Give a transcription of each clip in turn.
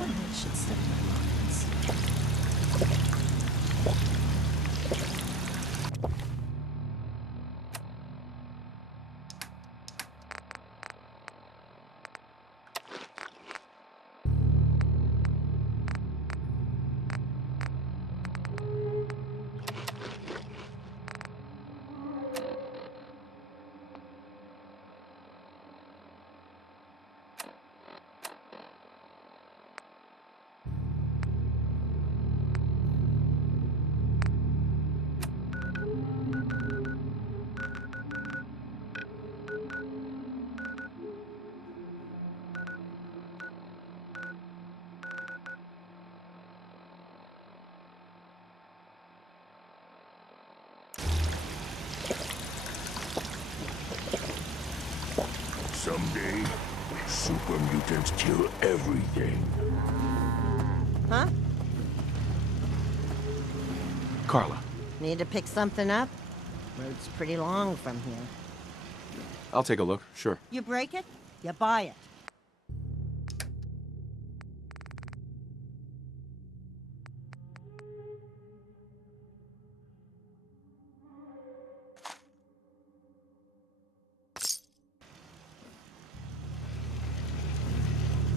I should study my lines. Someday, super mutants kill everything. Huh? Carla, Need to pick something up? Road's pretty long from here. I'll take a look, sure. You break it, you buy it.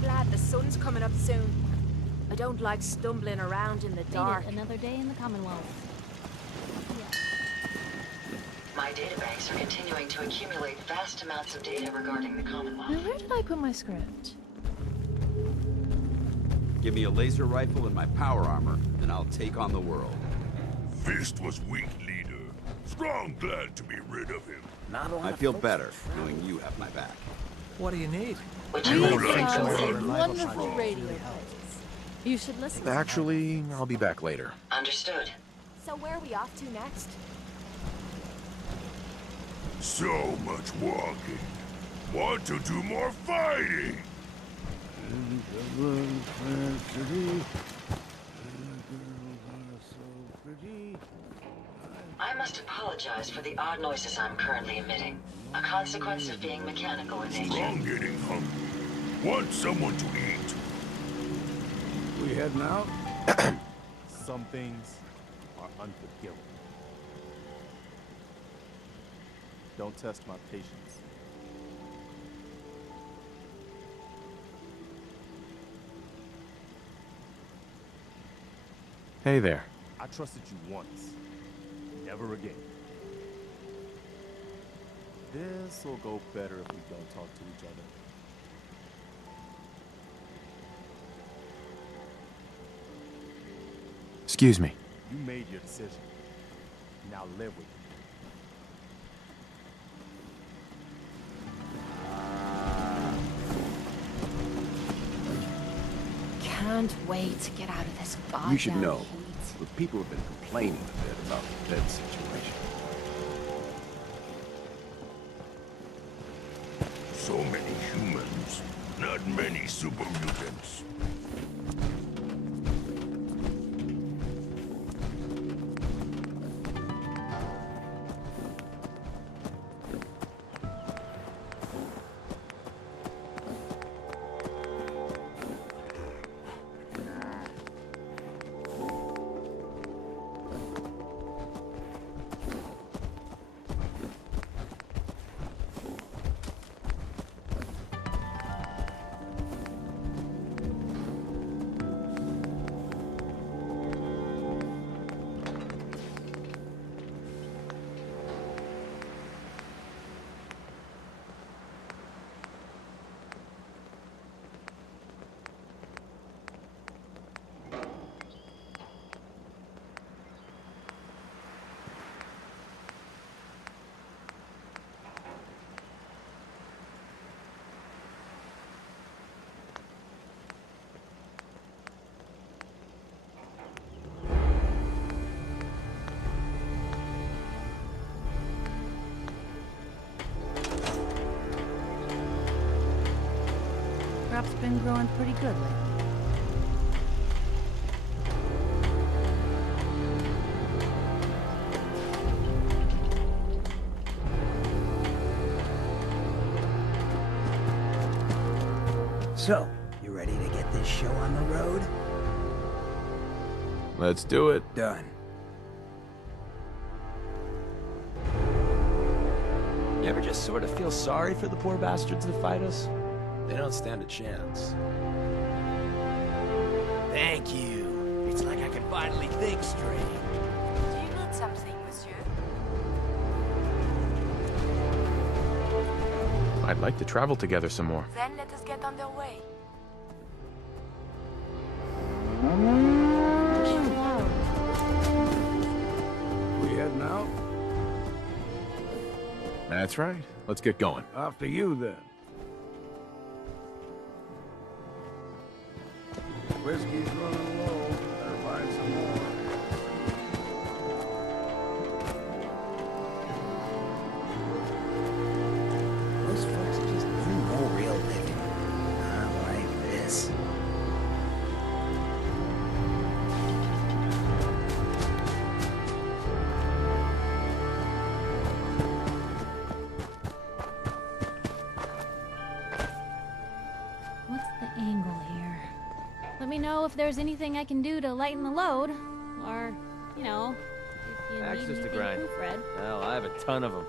Glad the sun's coming up soon. I don't like stumbling around in the dark. Another day in the Commonwealth. My databanks are continuing to accumulate vast amounts of data regarding the Commonwealth. Now, where did I put my script? Give me a laser rifle and my power armor, and I'll take on the world. Fist was weak leader. Strong glad to be rid of him. I feel better knowing you have my back. What do you need? Which You I like A to wonderful radio place. You should listen. Actually, I'll be back later. understood. So where are we off to next? So much walking. Want to do more fighting? I must apologize for the odd noises I'm currently emitting. A consequence of being mechanical in nature. Strong getting hungry. Want someone to eat? We heading out? Some things are unforgivable. Don't test my patience. Hey there. I trusted you once. Never again. This'll go better if we don't talk to each other. Excuse me. You made your decision. Now live with it. Can't wait to get out of this goddamn You should know, heat. but people have been complaining a bit about the bed situation. So many humans. Not many super mutants. Crop's been growing pretty good lately. So, you ready to get this show on the road? Let's do it. Done. You ever just sort of feel sorry for the poor bastards that fight us? They don't stand a chance. Thank you. It's like I can finally think straight. Do you need something, monsieur? I'd like to travel together some more. Then let us get underway. We heading out? That's right. Let's get going. After you, then. Whiskey's running low. Better find some more. Most folks are just doing no real living. Not like this. What's the angle here? Let me know if there's anything I can do to lighten the load. Or, you know, if you Access need to anything grind. proofread. Hell, I have a ton of them.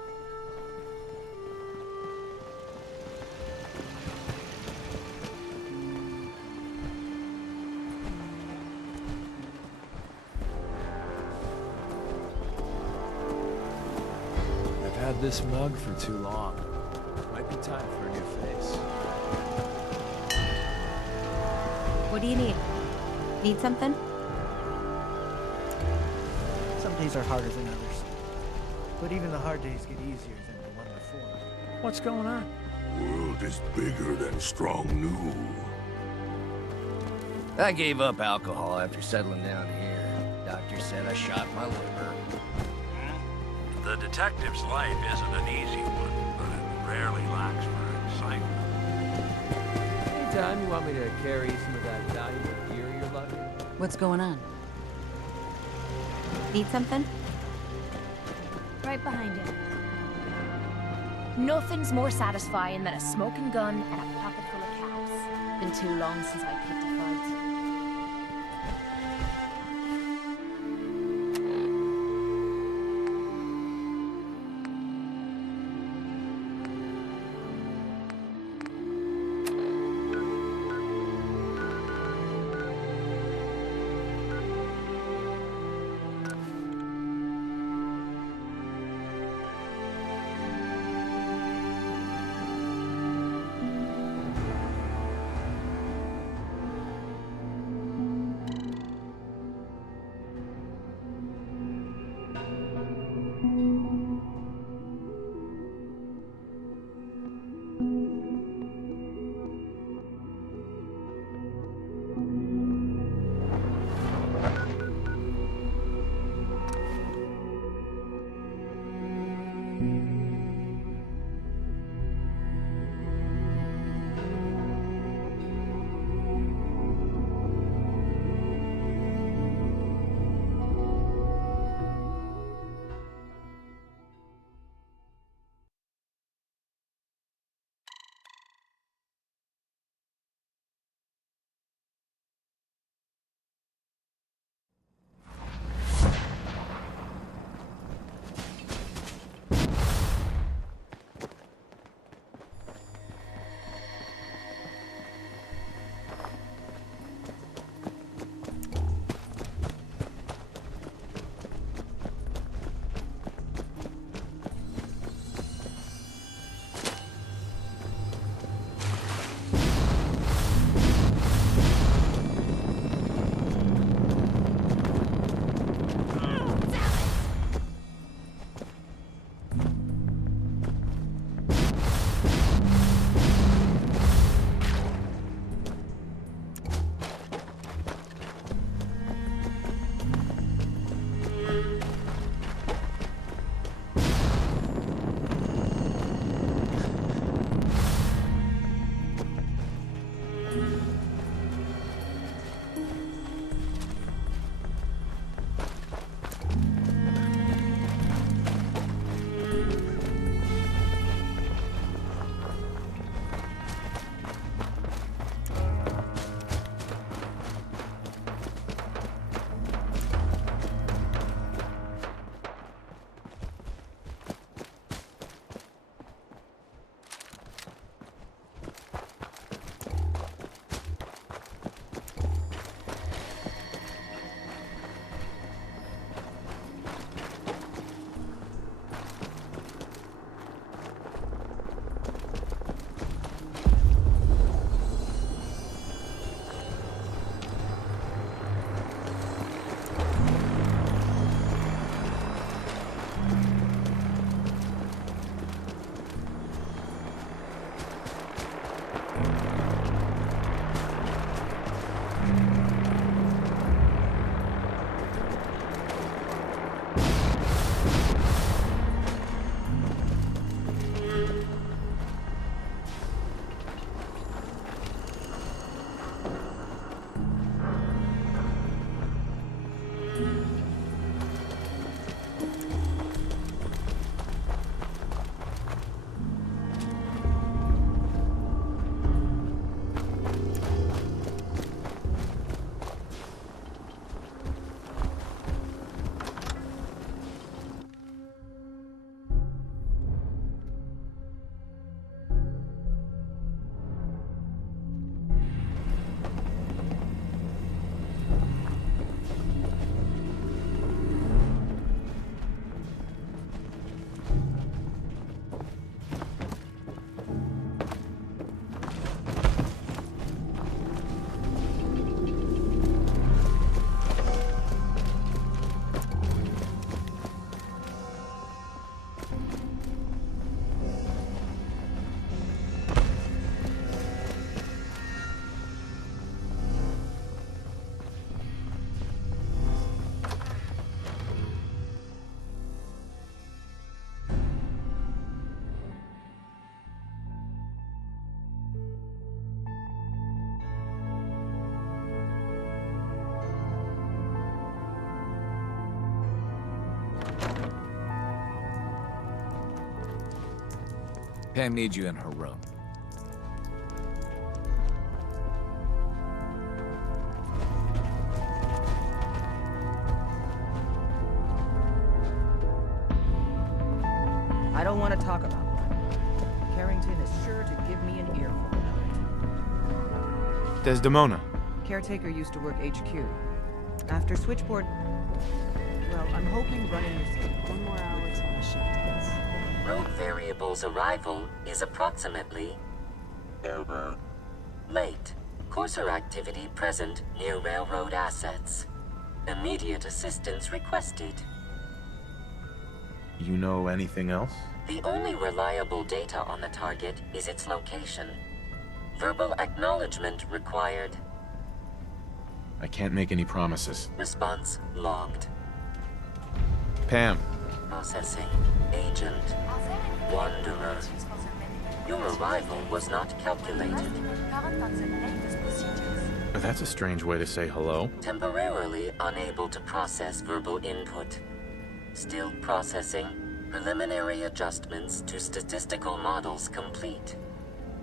I've had this mug for too long. Might be time for a new face. What do you need? Need something? Some days are harder than others. But even the hard days get easier than the one before. What's going on? World is bigger than strong new. I gave up alcohol after settling down here. Doctor said I shot my liver. The detective's life isn't an easy one, but it rarely lacks for excitement. Anytime you want me to carry some of that valuable gear you're lugging? What's going on? Need something? Right behind you. Nothing's more satisfying than a smoking gun and a pocket full of caps. Been too long since I picked a fight. Pam needs you in her room. I don't want to talk about that. Carrington is sure to give me an earful about it. Desdemona. Caretaker used to work HQ. After switchboard... Well, I'm hoping running this... 1 more hour till my shift ends. Rogue Variable's arrival is approximately... late. Courser activity present near railroad assets. Immediate assistance requested. You know anything else? The only reliable data on the target is its location. Verbal acknowledgement required. I can't make any promises. Response logged. Pam. Processing. Agent. Wanderer. Your arrival was not calculated. That's a strange way to say hello. Temporarily unable to process verbal input. Still processing. Preliminary adjustments to statistical models complete.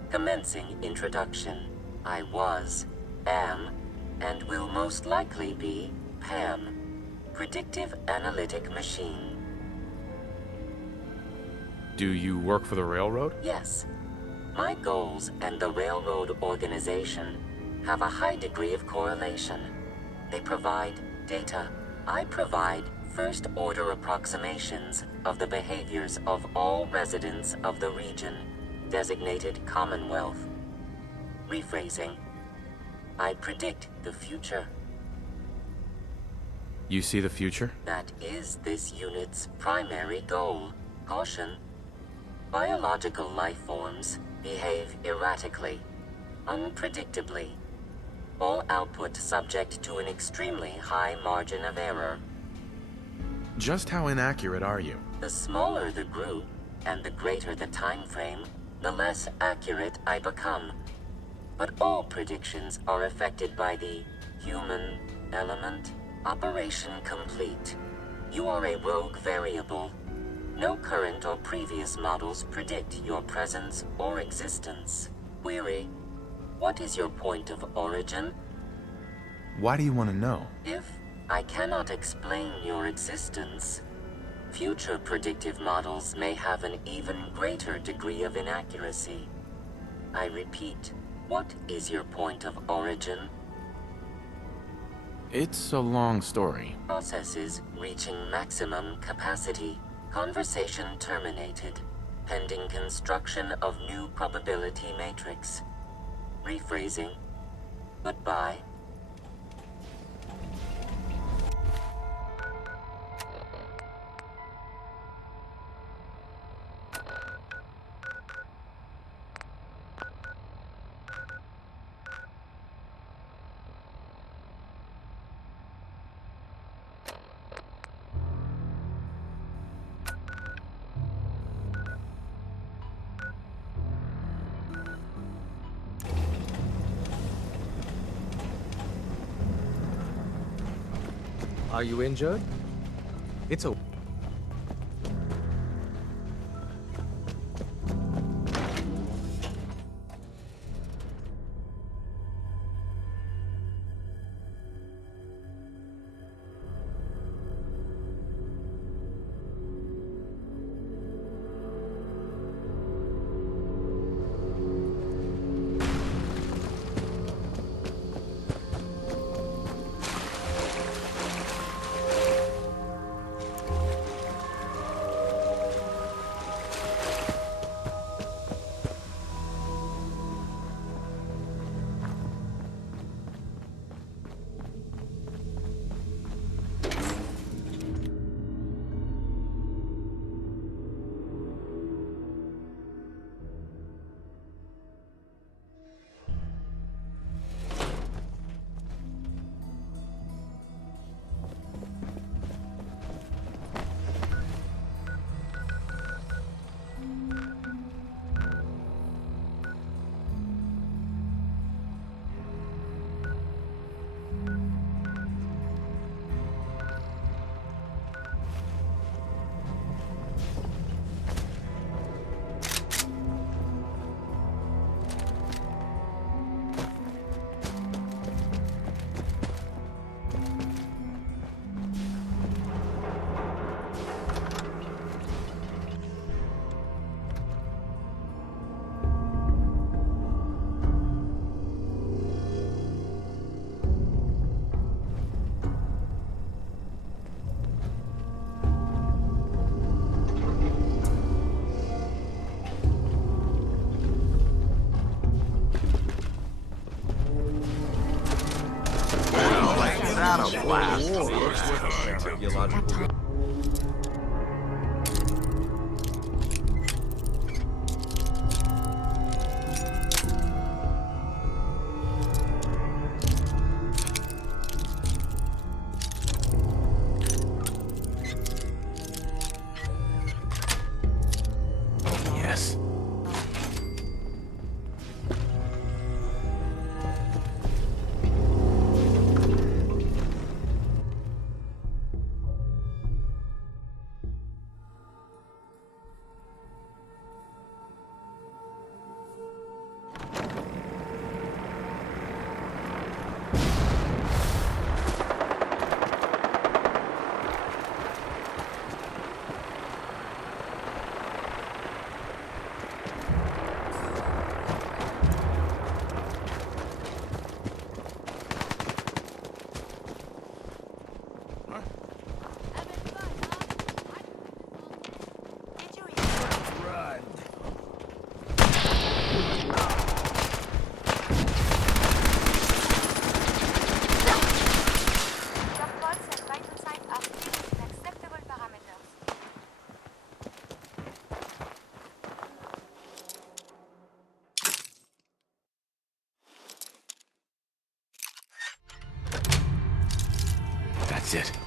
Commencing introduction. I was, am, and will most likely be Pam. Predictive analytic machine. Do you work for the railroad? Yes. My goals and the railroad organization have a high degree of correlation. They provide data. I provide first-order approximations of the behaviors of all residents of the region, designated Commonwealth. Rephrasing. I predict the future. You see the future? That is this unit's primary goal. Caution. Biological life forms behave erratically, unpredictably. All output subject to an extremely high margin of error. Just how inaccurate are you? The smaller the group, and the greater the time frame, the less accurate I become. But all predictions are affected by the human element. Operation complete. You are a rogue variable. No current or previous models predict your presence or existence. Query. What is your point of origin? Why do you want to know? If I cannot explain your existence, future predictive models may have an even greater degree of inaccuracy. I repeat, what is your point of origin? It's a long story. Processes reaching maximum capacity. Conversation terminated. Pending construction of new probability matrix. Rephrasing. Goodbye. Are you injured? It's a... archaeological... Yes. That's it.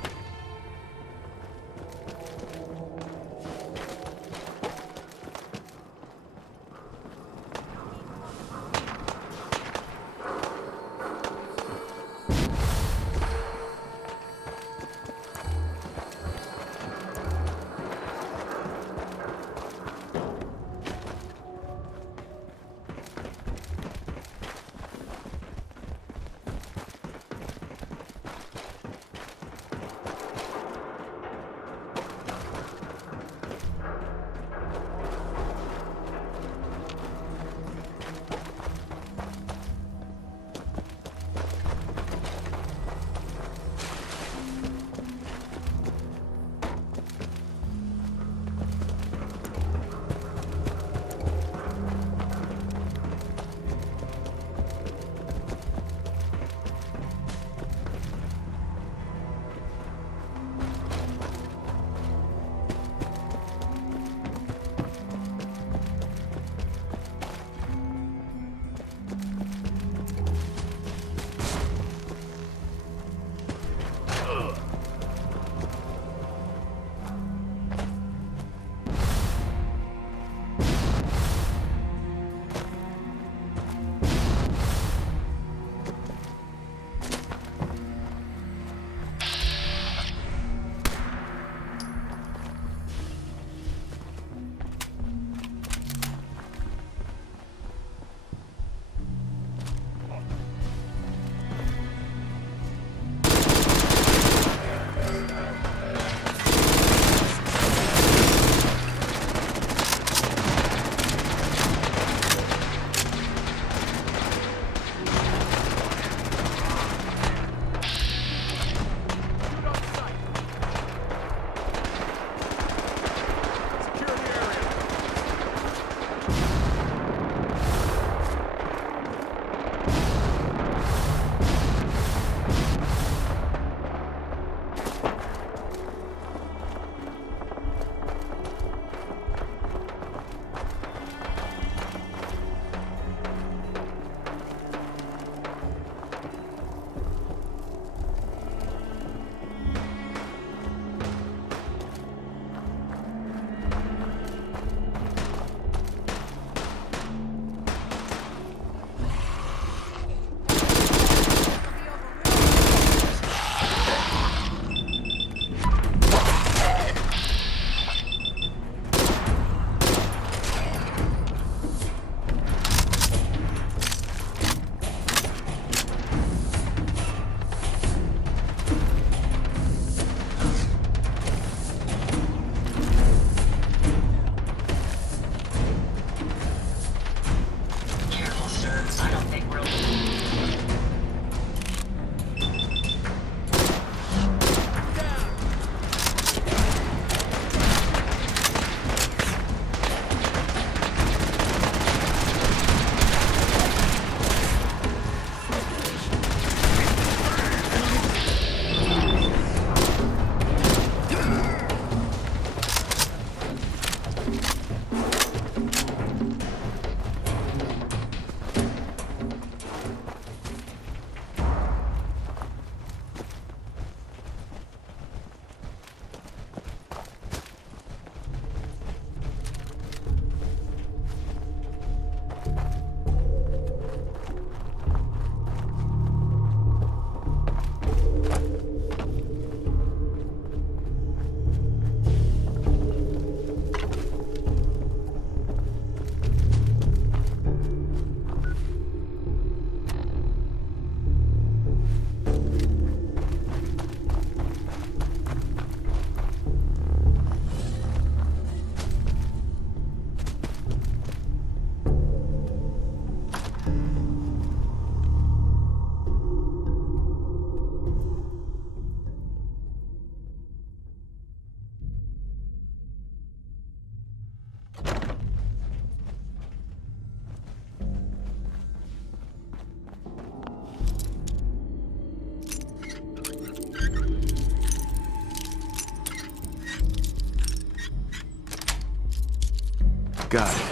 Got it.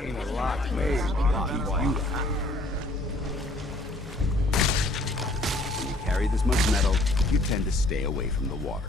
Ain't a lot made to keep you out. When you carry this much metal, you tend to stay away from the water.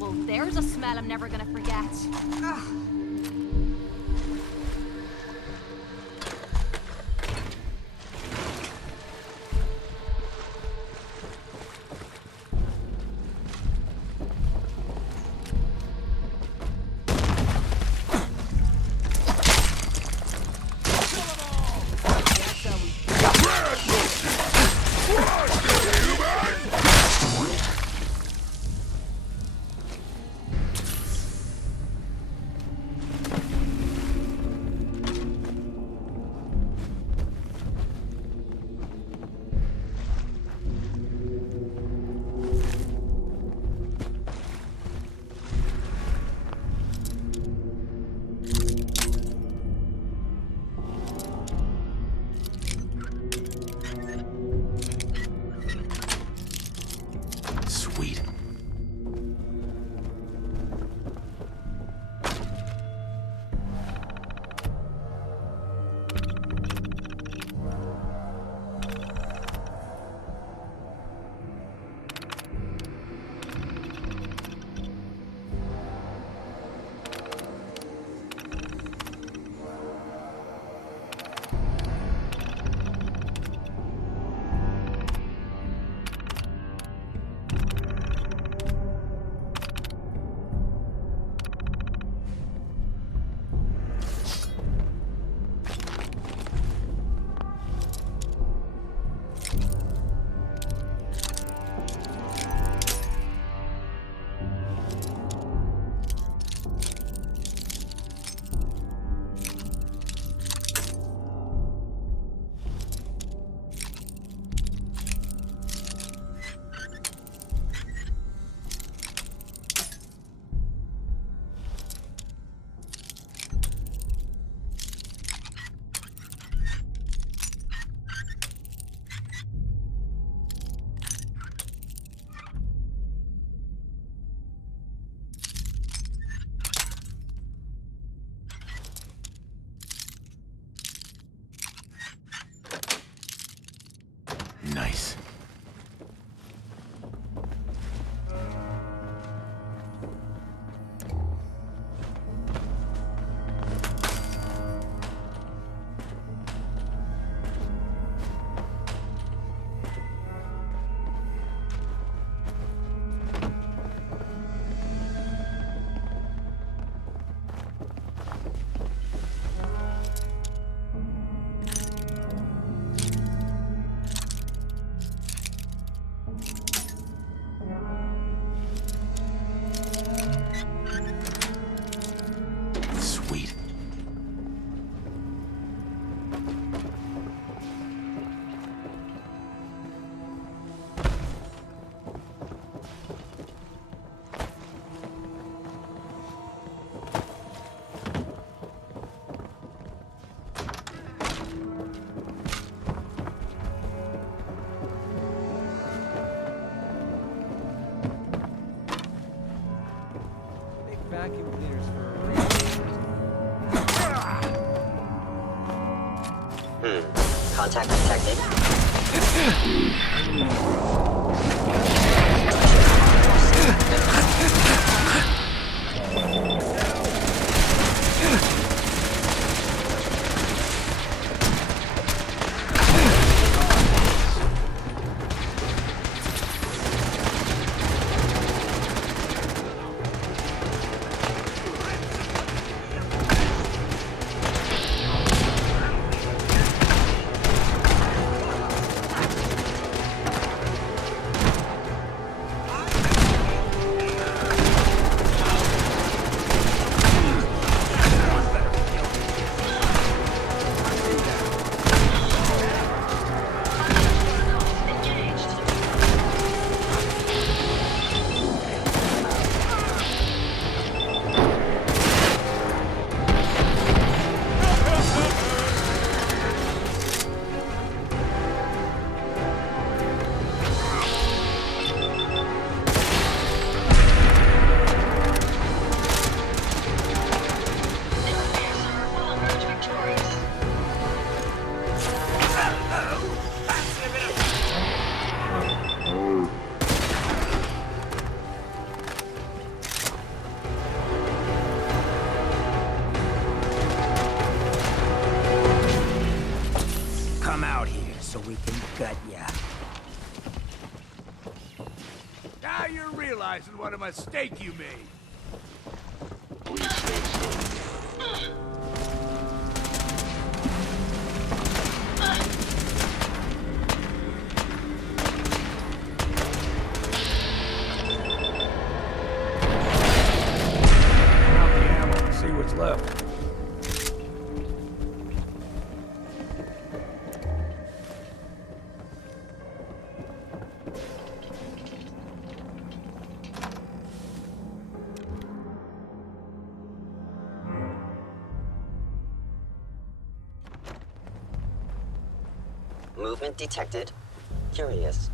Well, there's a smell I'm never gonna forget. Sweet. Nice. Sweet. Big vacuum cleaners for Contact detected. realizing what a mistake you made. See what's left. Movement detected. Curious.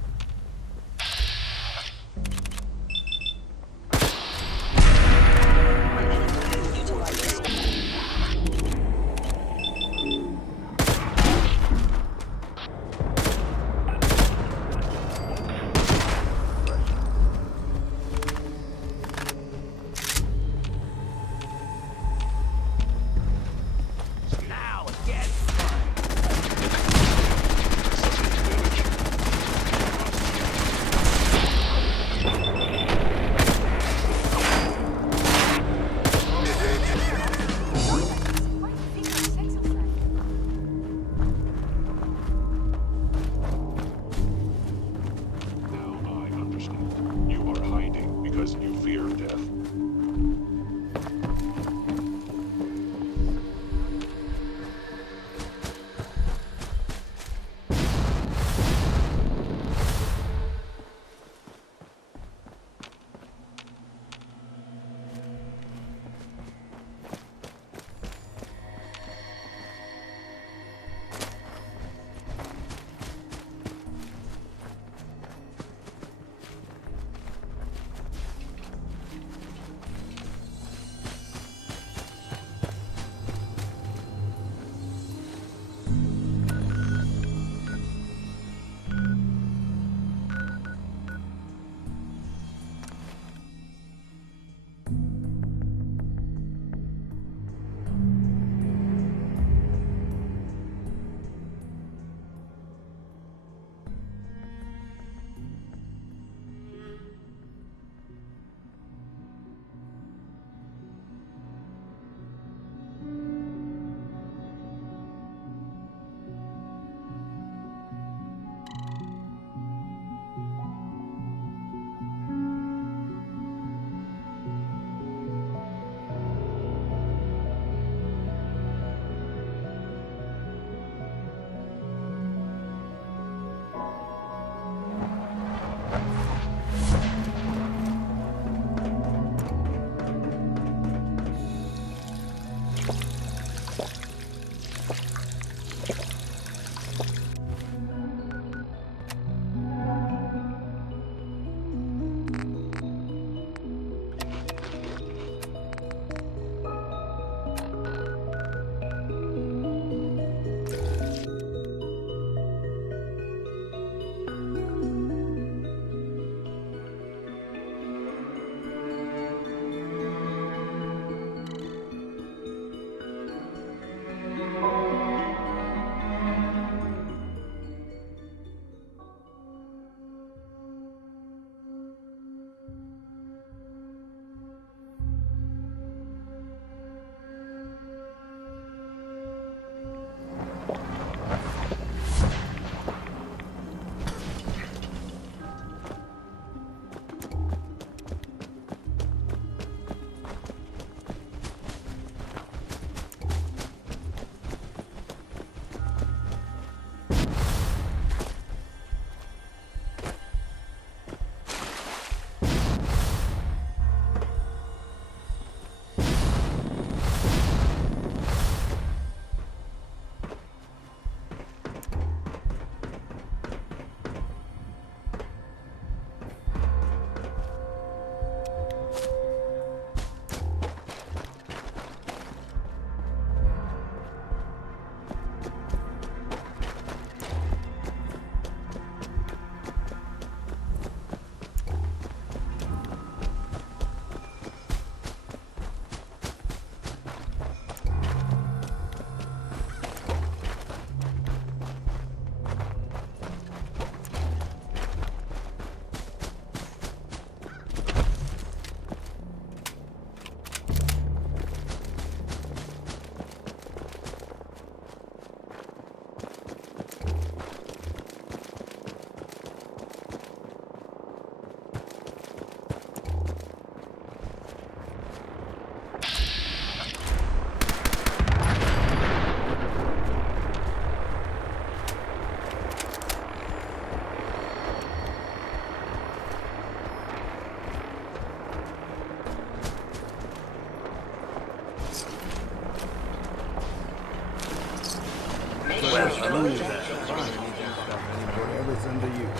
Move that fine stuff and put everything to use.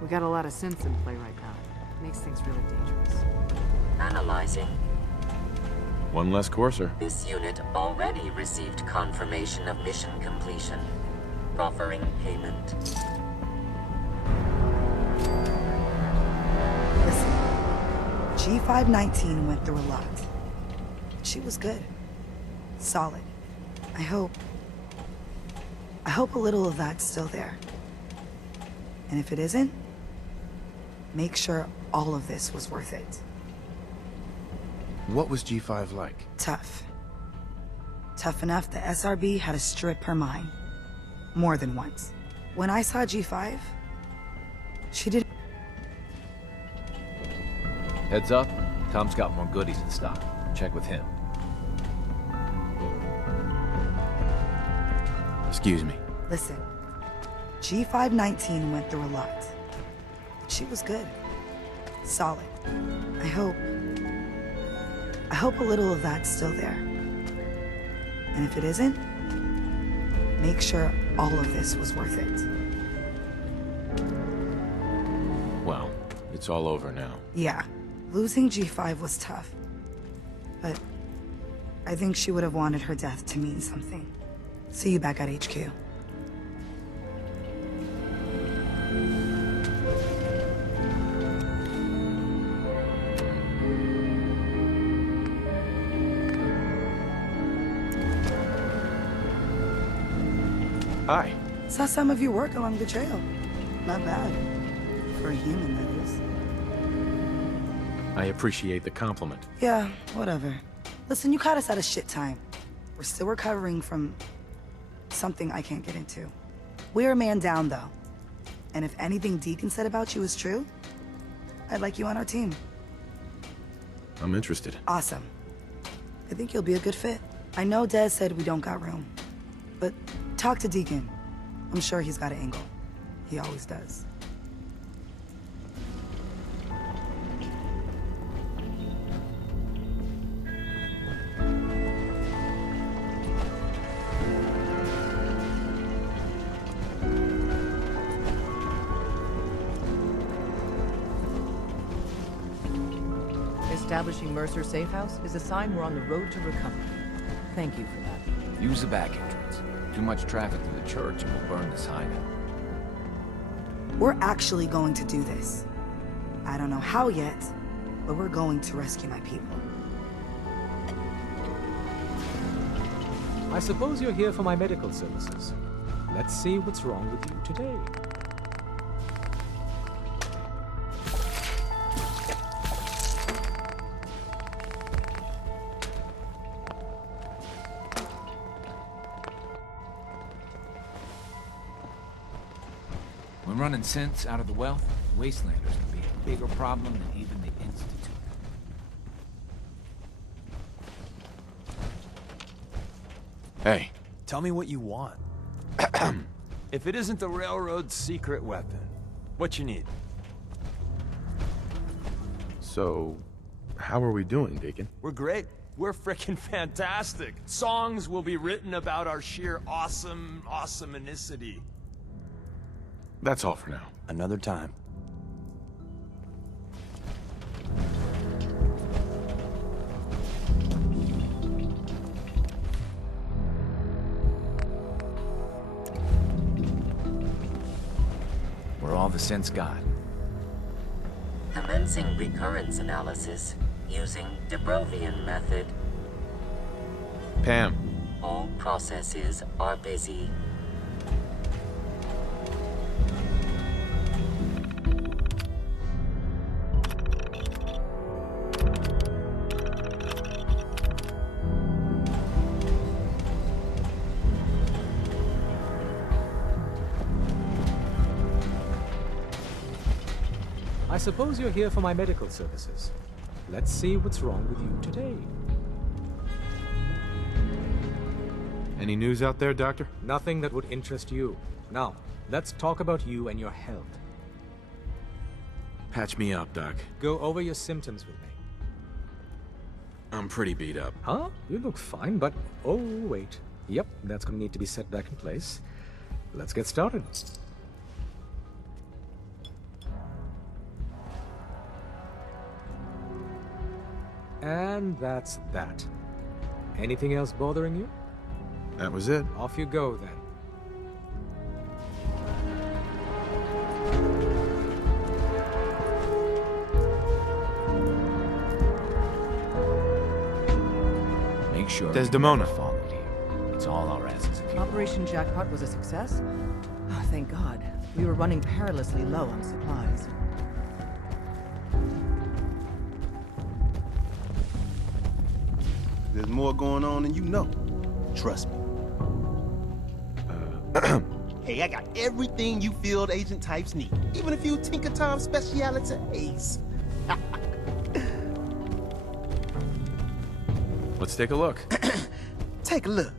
We got a lot of synths in play right now. Makes things really dangerous. Analyzing. One less courser. This unit already received confirmation of mission completion. Proffering payment. Listen, G519 went through a lot. She was good. Solid. I hope a little of that's still there. And if it isn't, make sure all of this was worth it. What was G5 like? Tough. Tough enough the SRB had to strip her mind. More than once. When I saw G5, she did. Heads up, Tom's got more goodies in stock. Check with him. Excuse me. Listen, G519 went through a lot. She was good. Solid. I hope a little of that's still there. And if it isn't, make sure all of this was worth it. Well, it's all over now. Yeah, losing G5 was tough. But I think she would have wanted her death to mean something. See you back at HQ. Hi. Saw some of your work along the trail. Not bad. For a human, that is. I appreciate the compliment. Yeah, whatever. Listen, you caught us at a shit time. We're still recovering from something I can't get into. We're a man down, though. And if anything Deacon said about you is true, I'd like you on our team. I'm interested. Awesome. I think you'll be a good fit. I know Des said we don't got room, but talk to Deacon. I'm sure he's got an angle. He always does. Establishing Mercer Safe House is a sign we're on the road to recovery. Thank you for that. Use the back entrance. Too much traffic through the church and we'll burn this hideout. We're actually going to do this. I don't know how yet, but we're going to rescue my people. I suppose you're here for my medical services. Let's see what's wrong with you today. When running synths out of the wealth, Wastelanders can be a bigger problem than even the Institute. Hey, tell me what you want. If it isn't the Railroad's secret weapon, what you need? So, how are we doing, Deacon? We're great. We're frickin' fantastic. Songs will be written about our sheer awesomenicity. That's all for now. Another time. We're all the sense got. Commencing recurrence analysis using de Brovian method. Pam. All processes are busy. I suppose you're here for my medical services. Let's see what's wrong with you today. Any news out there, Doctor? Nothing that would interest you. Now, let's talk about you and your health. Patch me up, Doc. Go over your symptoms with me. I'm pretty beat up. Huh? You look fine, but... Oh, wait. Yep, that's gonna need to be set back in place. Let's get started. And that's that. Anything else bothering you? That was it. Off you go, then. Make sure Desdemona. you followed here. It's all our asses if you Operation Jackpot was a success? Oh, thank God. We were running perilously low on supplies. There's more going on than you know. Trust me. Hey, I got everything you field agent types need. Even a few Tinker Tom specialities. Let's take a look. Take a look.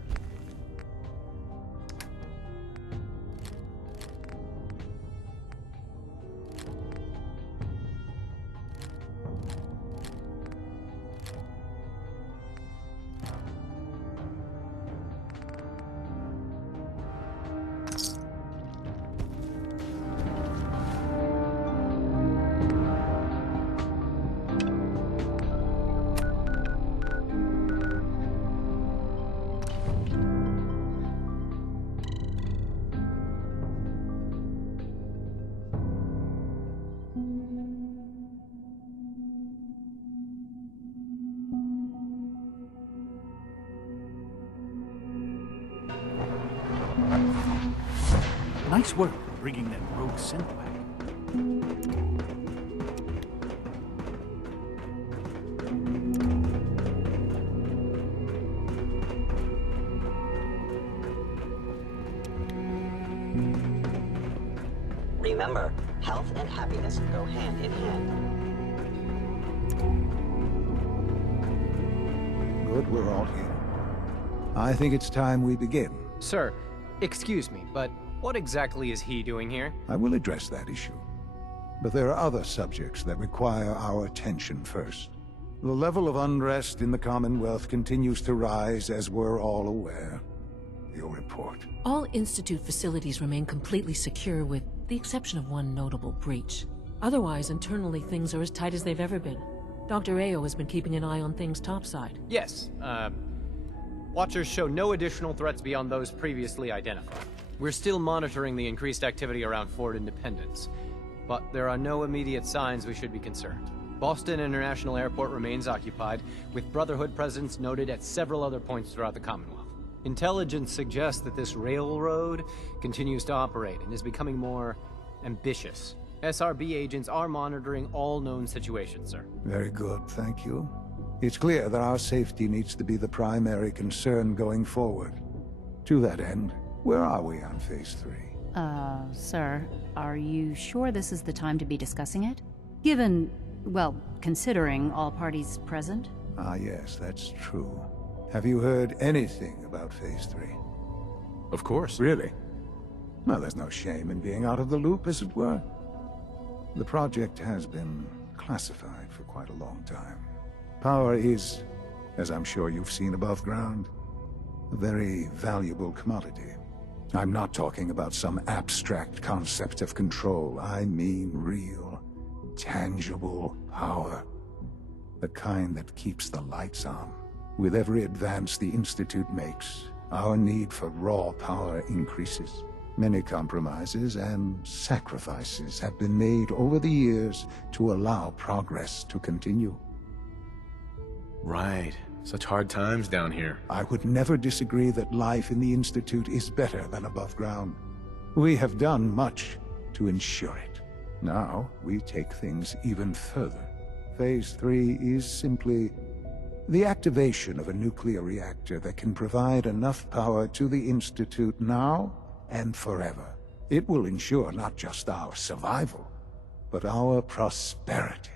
Nice work bringing that rogue synth back. Remember, health and happiness go hand in hand. Good, we're all here. I think it's time we begin. Sir, excuse me, but what exactly is he doing here? I will address that issue. But there are other subjects that require our attention first. The level of unrest in the Commonwealth continues to rise, as we're all aware. Your report. All Institute facilities remain completely secure with the exception of one notable breach. Otherwise, internally, things are as tight as they've ever been. Dr. Ayo has been keeping an eye on things topside. Yes, Watchers show no additional threats beyond those previously identified. We're still monitoring the increased activity around Fort Independence, but there are no immediate signs we should be concerned. Boston International Airport remains occupied, with Brotherhood presence noted at several other points throughout the Commonwealth. Intelligence suggests that this railroad continues to operate and is becoming more ambitious. SRB agents are monitoring all known situations, sir. Very good, thank you. It's clear that our safety needs to be the primary concern going forward. To that end, where are we on Phase 3? Sir, are you sure this is the time to be discussing it? Given, well, considering all parties present? Ah, yes, that's true. Have you heard anything about Phase 3? Of course. Really? Well, there's no shame in being out of the loop, as it were. The project has been classified for quite a long time. Power is, as I'm sure you've seen above ground, a very valuable commodity. I'm not talking about some abstract concept of control. I mean real, tangible power. The kind that keeps the lights on. With every advance the Institute makes, our need for raw power increases. Many compromises and sacrifices have been made over the years to allow progress to continue. Right. Such hard times down here. I would never disagree that life in the Institute is better than above ground. We have done much to ensure it. Now, we take things even further. Phase 3 is simply the activation of a nuclear reactor that can provide enough power to the Institute now and forever. It will ensure not just our survival, but our prosperity.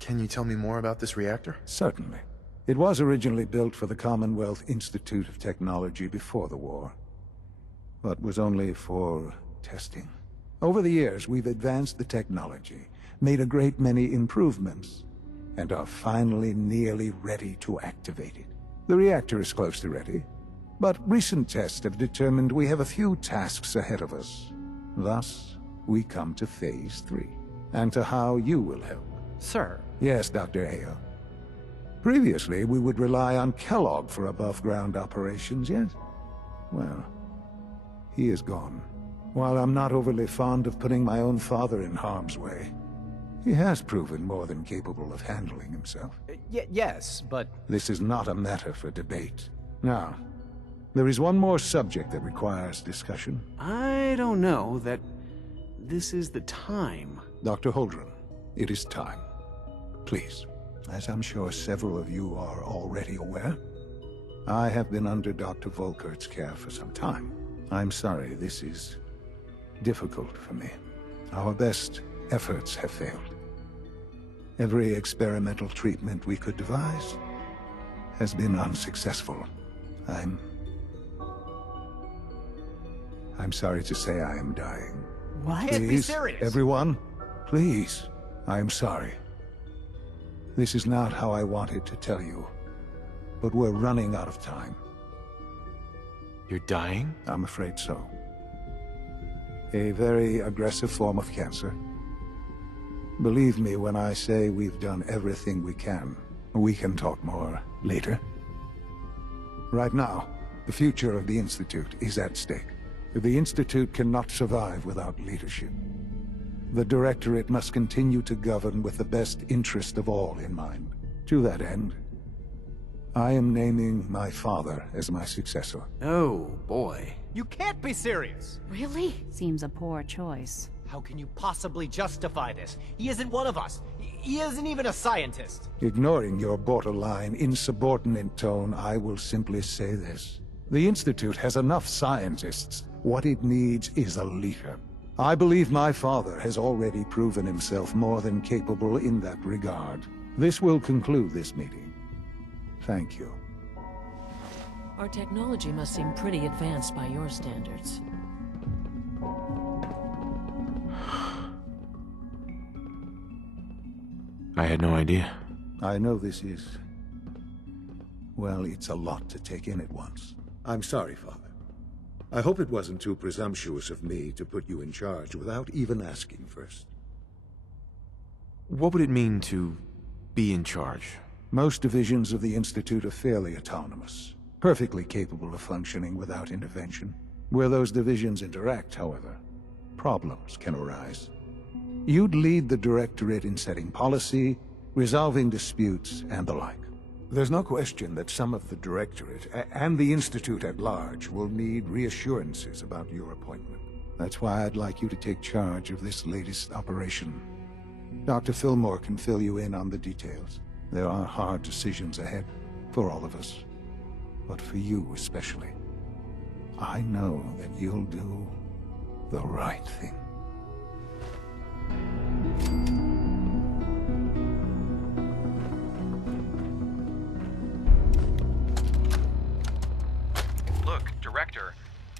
Can you tell me more about this reactor? Certainly. It was originally built for the Commonwealth Institute of Technology before the war, but was only for testing. Over the years, we've advanced the technology, made a great many improvements, and are finally nearly ready to activate it. The reactor is close to ready, but recent tests have determined we have a few tasks ahead of us. Thus, we come to Phase 3, and to how you will help. Sir? Yes, Dr. Ayo. Previously, we would rely on Kellogg for above-ground operations, yes? Well, he is gone. While I'm not overly fond of putting my own father in harm's way, he has proven more than capable of handling himself. Yes, but... This is not a matter for debate. Now, there is one more subject that requires discussion. I don't know that this is the time. Dr. Holdren, it is time. Please, as I'm sure several of you are already aware, I have been under Dr. Volkert's care for some time. I'm sorry, this is difficult for me. Our best efforts have failed. Every experimental treatment we could devise has been unsuccessful. I'm sorry to say I am dying. What? Please, Can't be serious. Everyone, please, I am sorry. This is not how I wanted to tell you, but we're running out of time. You're dying? I'm afraid so. A very aggressive form of cancer. Believe me when I say we've done everything we can. We can talk more later. Right now, the future of the Institute is at stake. The Institute cannot survive without leadership. The Directorate must continue to govern with the best interest of all in mind. To that end, I am naming my father as my successor. Oh, boy. You can't be serious! Really? Seems a poor choice. How can you possibly justify this? He isn't one of us. He isn't even a scientist. Ignoring your borderline, insubordinate tone, I will simply say this. The Institute has enough scientists. What it needs is a leader. I believe my father has already proven himself more than capable in that regard. This will conclude this meeting. Thank you. Our technology must seem pretty advanced by your standards. I had no idea. I know this is... well, it's a lot to take in at once. I'm sorry, Father. I hope it wasn't too presumptuous of me to put you in charge without even asking first. What would it mean to be in charge? Most divisions of the Institute are fairly autonomous, perfectly capable of functioning without intervention. Where those divisions interact, however, problems can arise. You'd lead the Directorate in setting policy, resolving disputes, and the like. There's no question that some of the Directorate and the Institute at large will need reassurances about your appointment. That's why I'd like you to take charge of this latest operation. Dr. Fillmore can fill you in on the details. There are hard decisions ahead for all of us, but for you especially. I know that you'll do the right thing. Look, Director,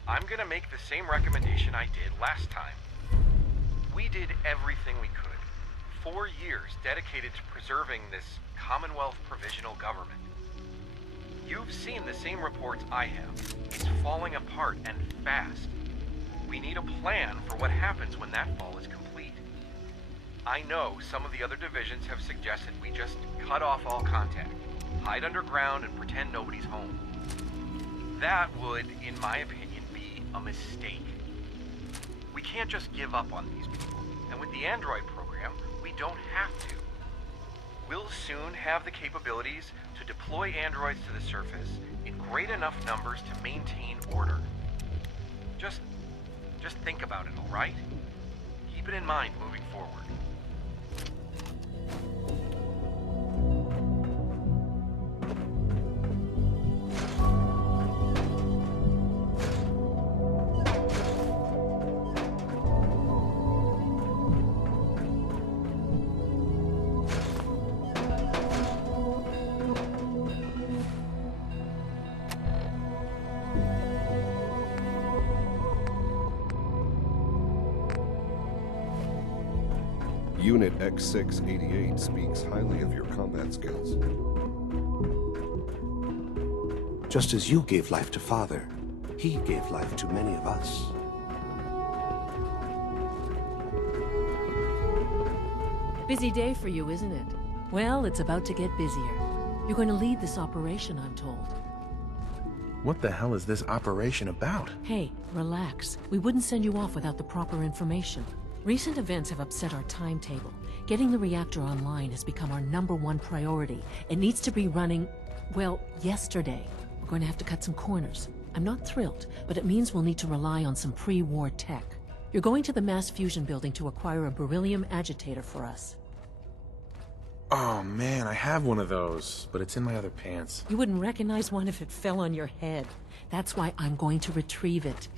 I'm gonna make the same recommendation I did last time. We did everything we could. 4 years dedicated to preserving this Commonwealth provisional government. You've seen the same reports I have. It's falling apart and fast. We need a plan for what happens when that fall is complete. I know some of the other divisions have suggested we just cut off all contact, hide underground and pretend nobody's home. That would, in my opinion, be a mistake. We can't just give up on these people, and with the android program, we don't have to. We'll soon have the capabilities to deploy androids to the surface in great enough numbers to maintain order. Just think about it, all right? Keep it in mind moving forward. Unit X688 speaks highly of your combat skills. Just as you gave life to Father, he gave life to many of us. Busy day for you, isn't it? Well, it's about to get busier. You're going to lead this operation, I'm told. What the hell is this operation about? Hey, relax. We wouldn't send you off without the proper information. Recent events have upset our timetable. Getting the reactor online has become our #1 priority. It needs to be running, well, yesterday. We're going to have to cut some corners. I'm not thrilled, but it means we'll need to rely on some pre-war tech. You're going to the mass fusion building to acquire a beryllium agitator for us. Oh man, I have one of those, but it's in my other pants. You wouldn't recognize one if it fell on your head. That's why I'm going to retrieve it.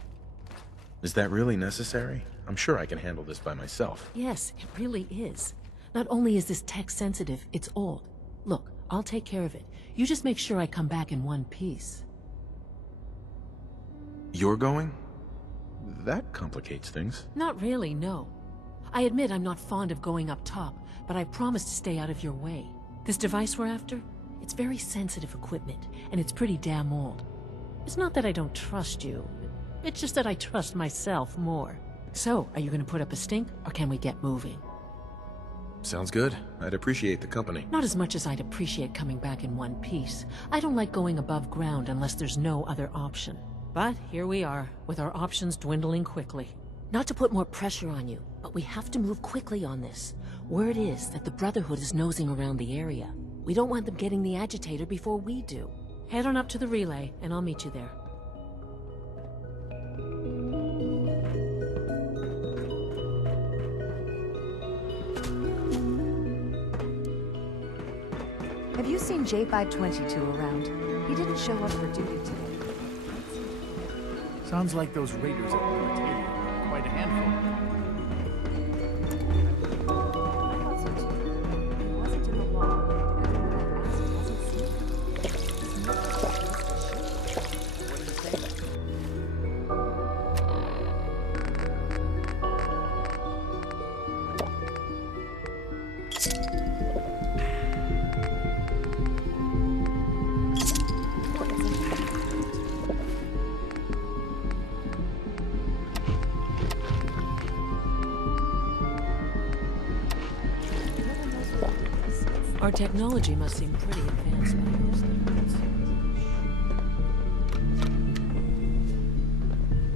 Is that really necessary? I'm sure I can handle this by myself. Yes, it really is. Not only is this tech sensitive, it's old. Look, I'll take care of it. You just make sure I come back in one piece. You're going? That complicates things. Not really, no. I admit I'm not fond of going up top, but I promise to stay out of your way. This device we're after? It's very sensitive equipment, and it's pretty damn old. It's not that I don't trust you. It's just that I trust myself more. So, are you going to put up a stink, or can we get moving? Sounds good. I'd appreciate the company. Not as much as I'd appreciate coming back in one piece. I don't like going above ground unless there's no other option. But here we are, with our options dwindling quickly. Not to put more pressure on you, but we have to move quickly on this. Word is that the Brotherhood is nosing around the area. We don't want them getting the agitator before we do. Head on up to the relay, and I'll meet you there. Have you seen J522 around? He didn't show up for duty today. Sounds like those raiders at Mauritania are quite a handful. Our technology must seem pretty advanced by your standards.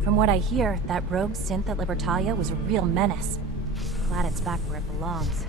From what I hear, that rogue synth at Libertalia was a real menace. Glad it's back where it belongs.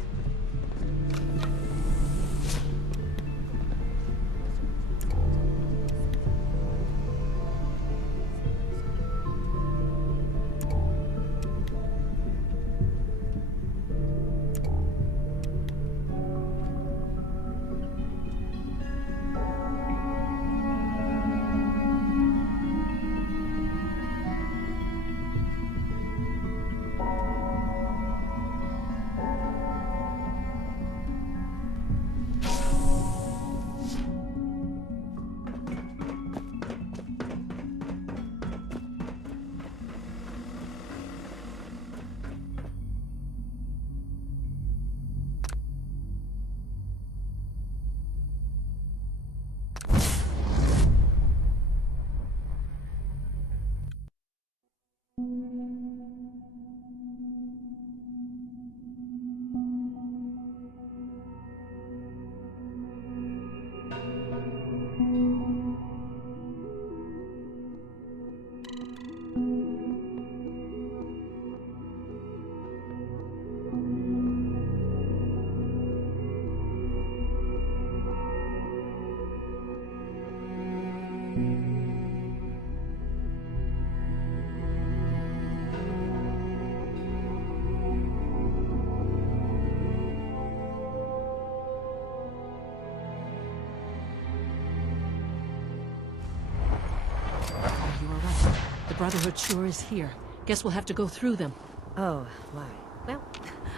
Brotherhood sure is here. Guess we'll have to go through them. Oh, why? Well,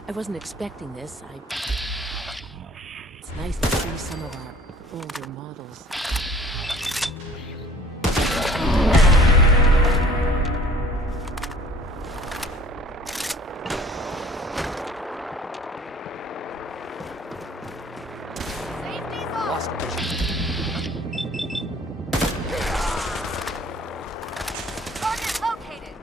I wasn't expecting this. It's nice to see some of our older models. Lost vision. Target located.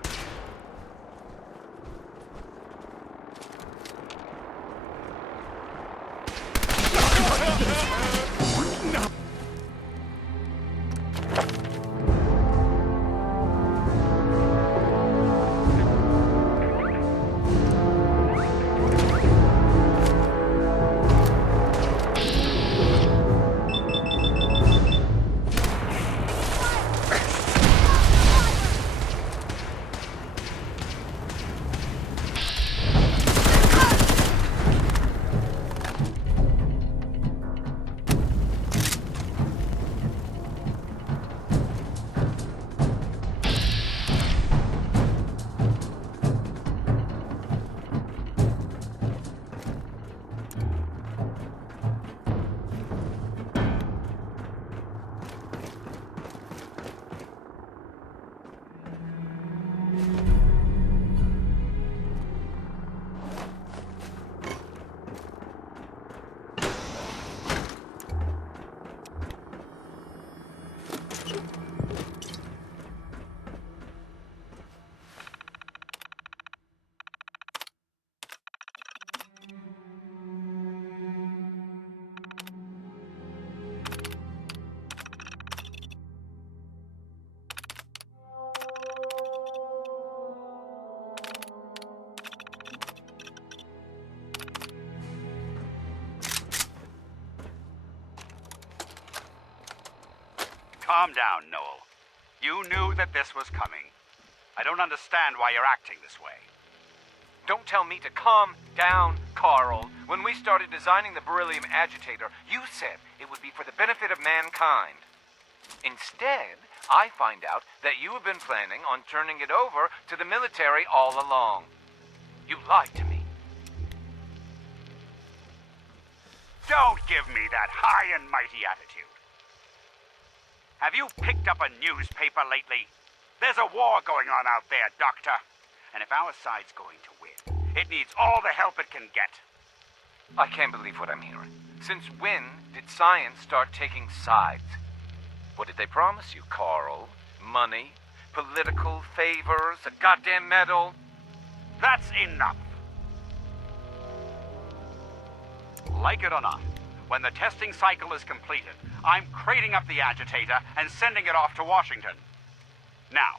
Calm down, Noel. You knew that this was coming. I don't understand why you're acting this way. Don't tell me to calm down, Carl. When we started designing the beryllium agitator, you said it would be for the benefit of mankind. Instead, I find out that you have been planning on turning it over to the military all along. You lied to me. Don't give me that high and mighty attitude. Have you picked up a newspaper lately? There's a war going on out there, Doctor. And if our side's going to win, it needs all the help it can get. I can't believe what I'm hearing. Since when did science start taking sides? What did they promise you, Carl? Money? Political favors? A goddamn medal? That's enough. Like it or not, when the testing cycle is completed, I'm crating up the agitator and sending it off to Washington. Now,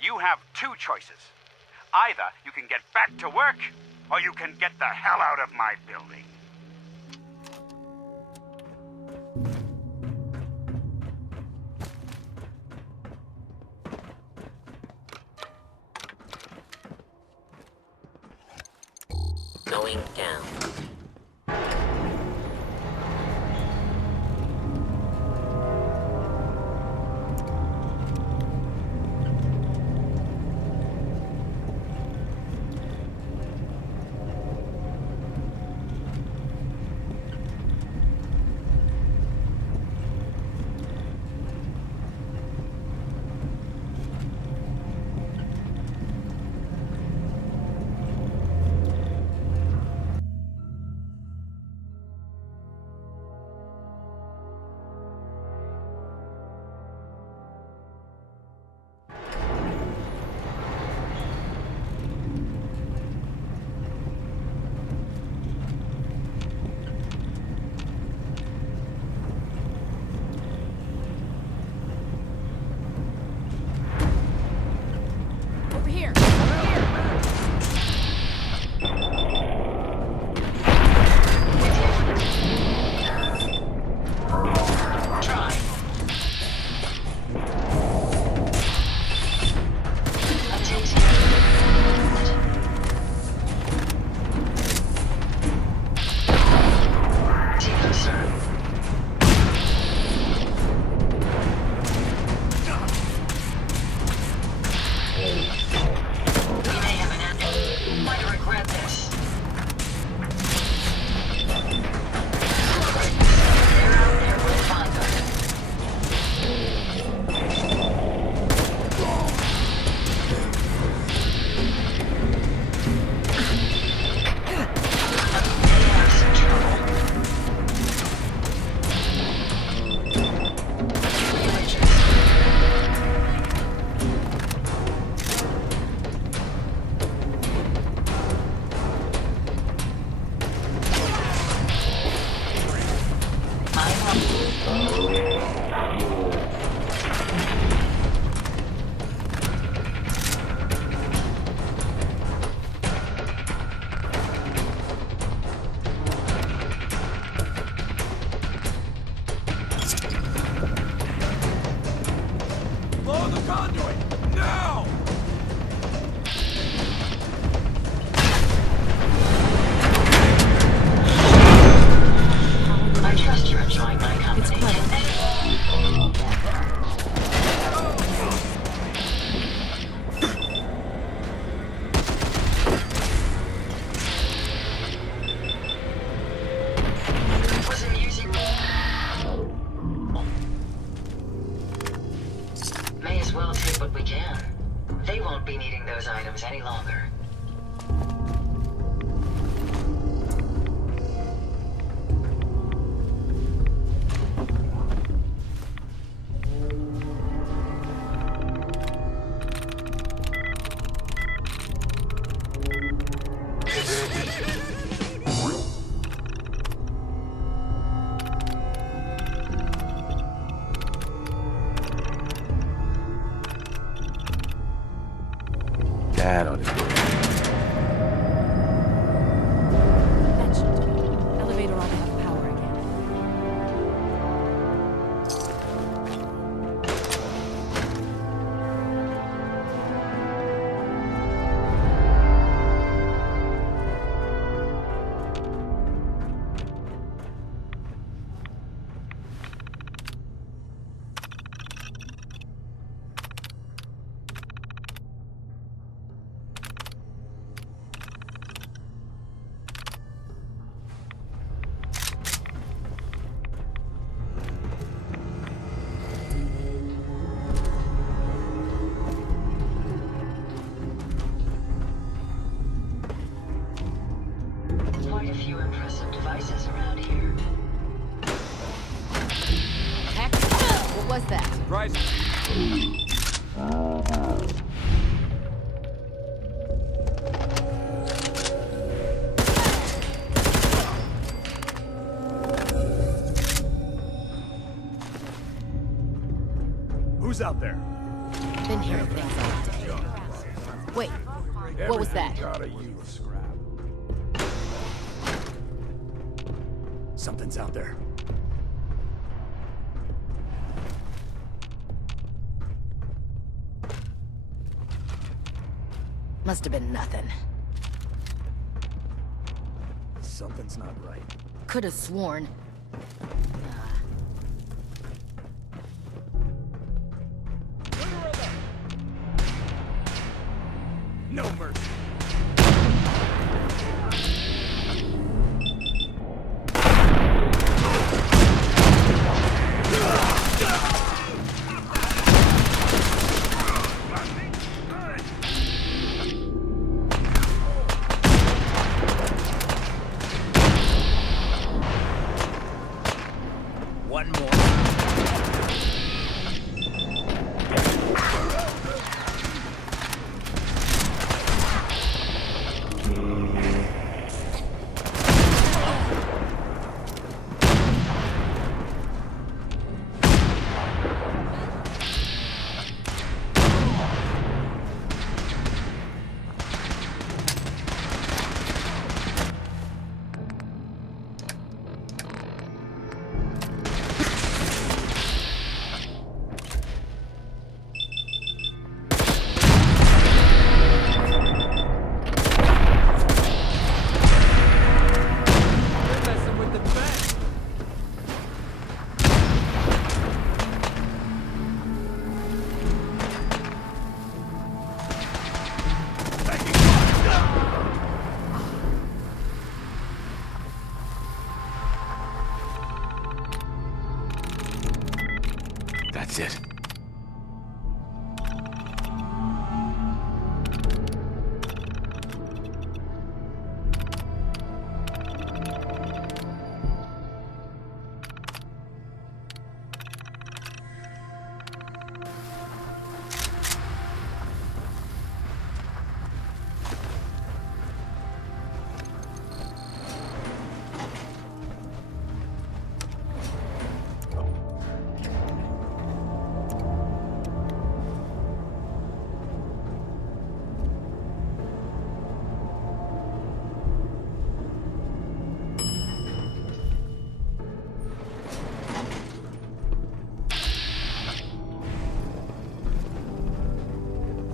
you have two choices. Either you can get back to work, or you can get the hell out of my building. Going down. any longer. That ought to do it. That should do it. Elevator ought to have power again. Quite a few impressive devices around here. Heck, what was that? Surprise. Who's out there? Been hearing things all day. Wait, what was that? Something's out there. Must have been nothing. Something's not right. Could have sworn. No mercy. One more. That's it.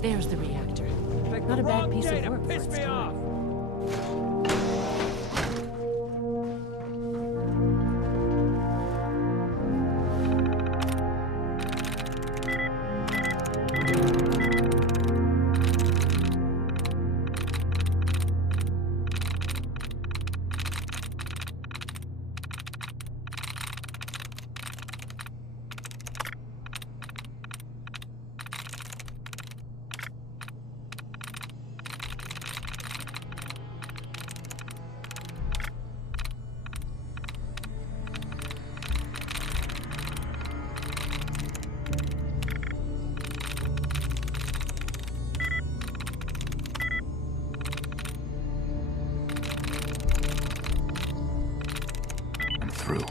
There's the reactor. Not a bad piece of work for its time. through.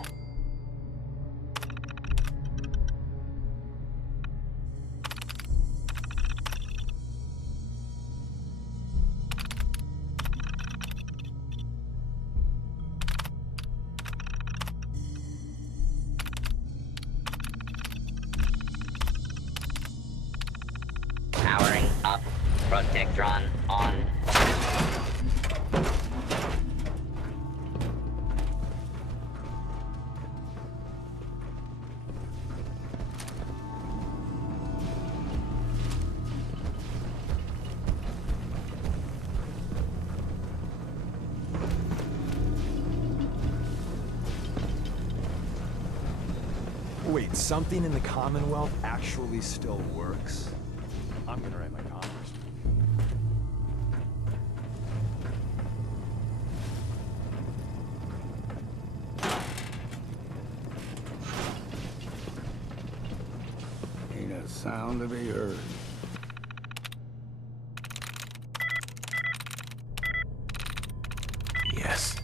Powering up. Protectron on. Wait, something in the Commonwealth actually still works? I'm gonna write my congressman. Ain't a sound to be heard. Yes.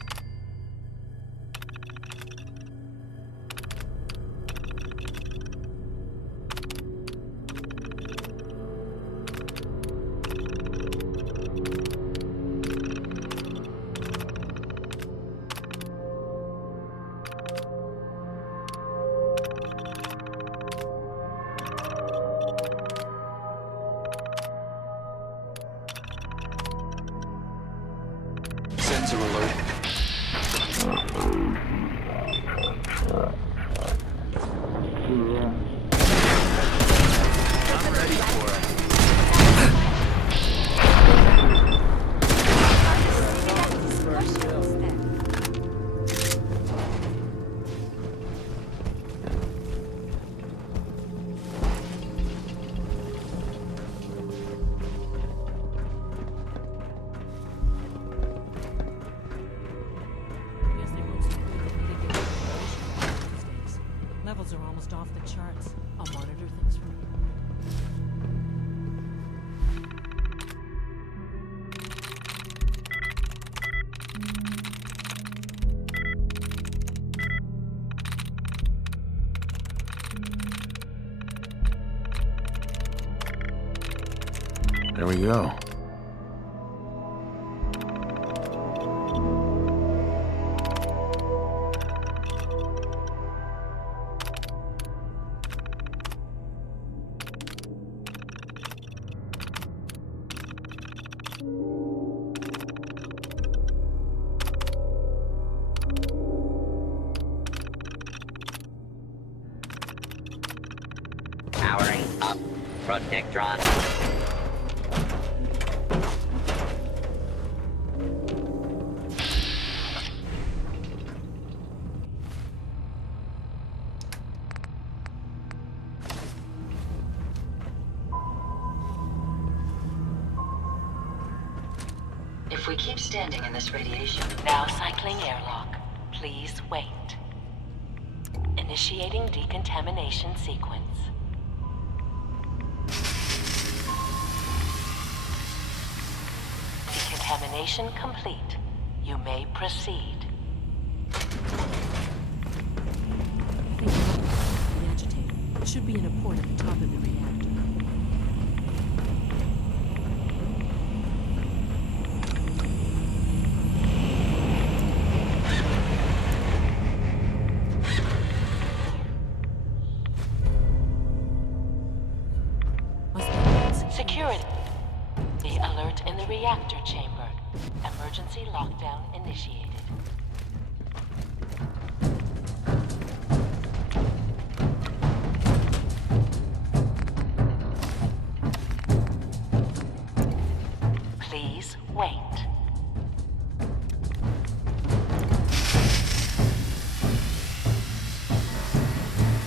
Sensor alert. I'm ready for it. Guess they wrote some code to mitigate the radiation these days. Levels are almost off the charts. I'll monitor things from here. There we go. Powering up. Protectron. If we keep standing in this radiation... Now cycling airlock. Please wait. Initiating decontamination sequence. Decontamination complete. You may proceed. The agitator. It should be in a port at the top of the reactor. Security. The alert in the reactor chamber. Emergency lockdown initiated. Please wait.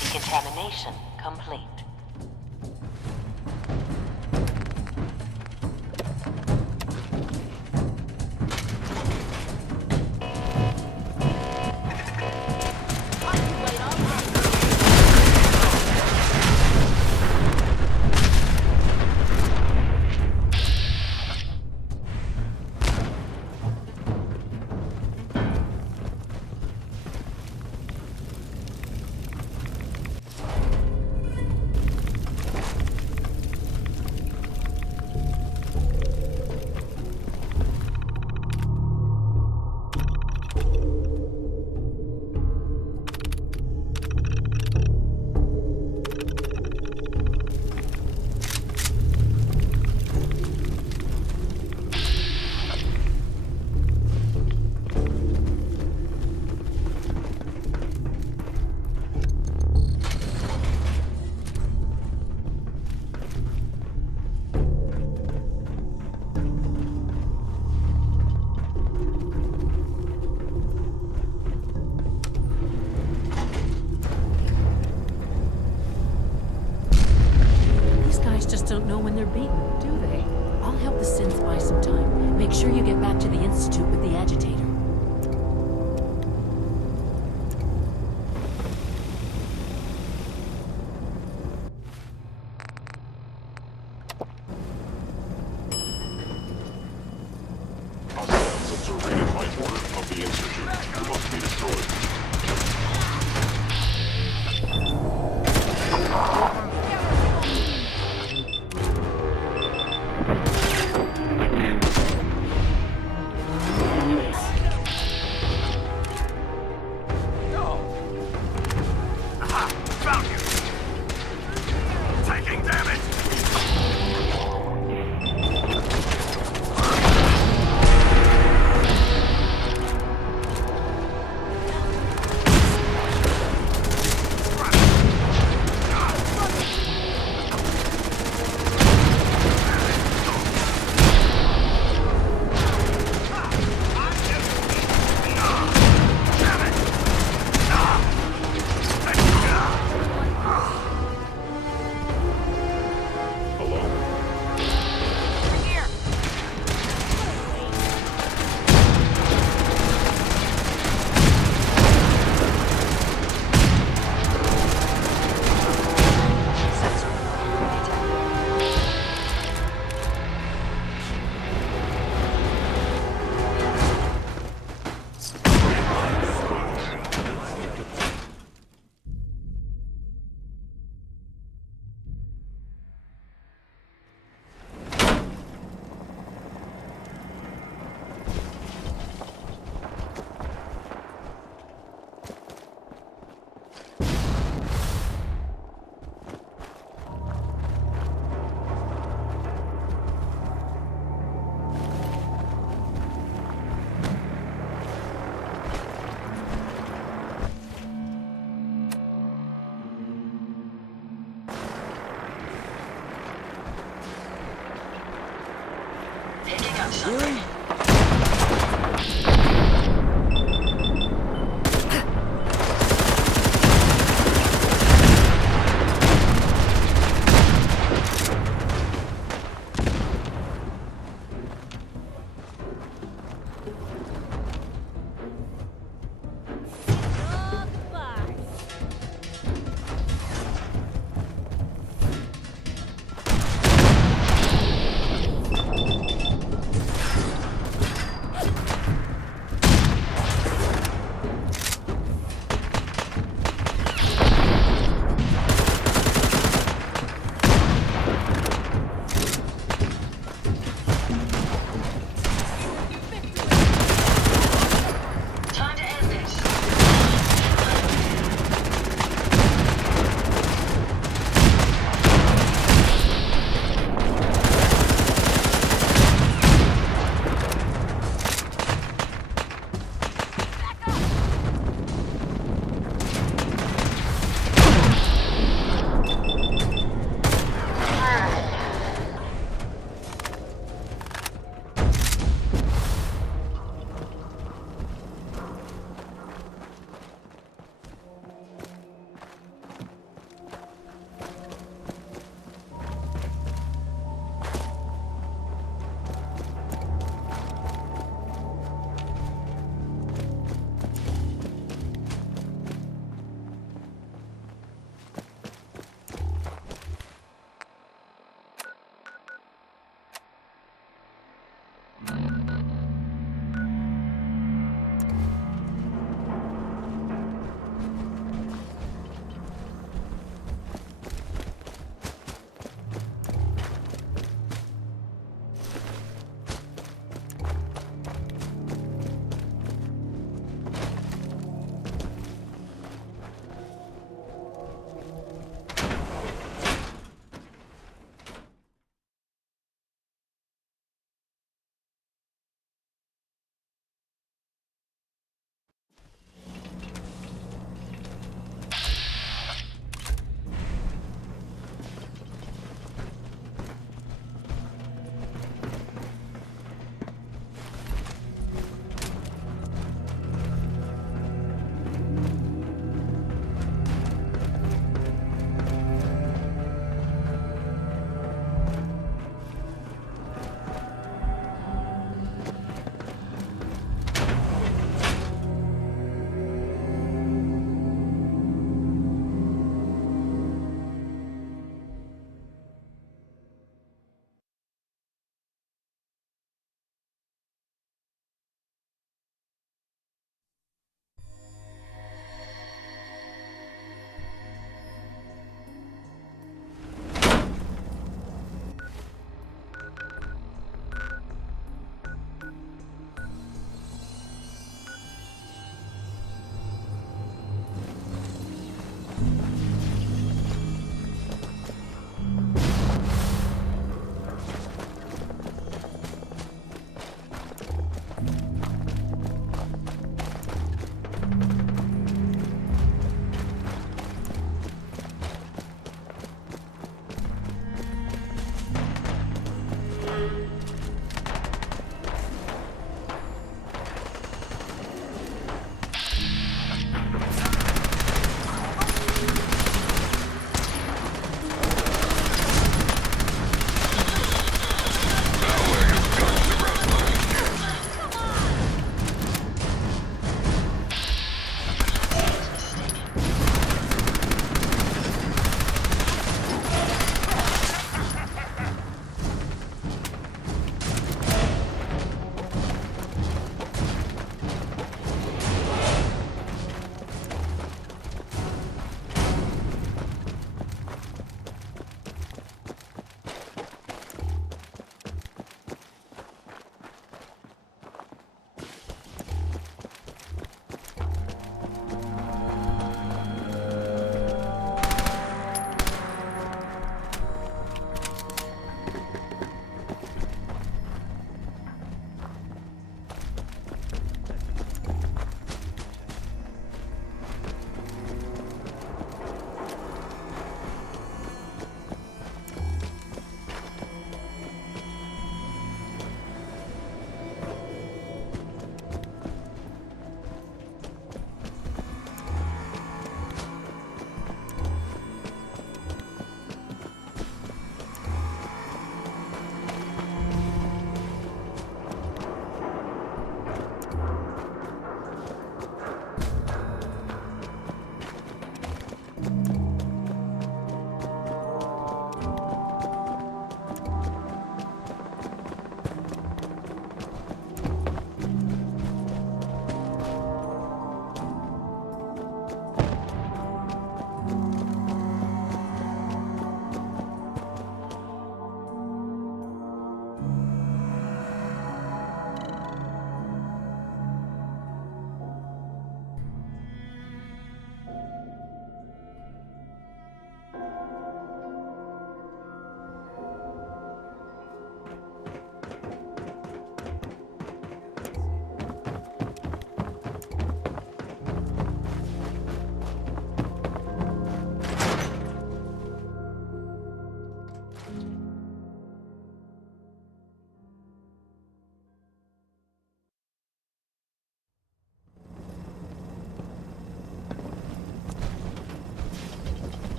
Decontamination complete. beaten, do they? I'll help the synths buy some time. Make sure you get back to the Institute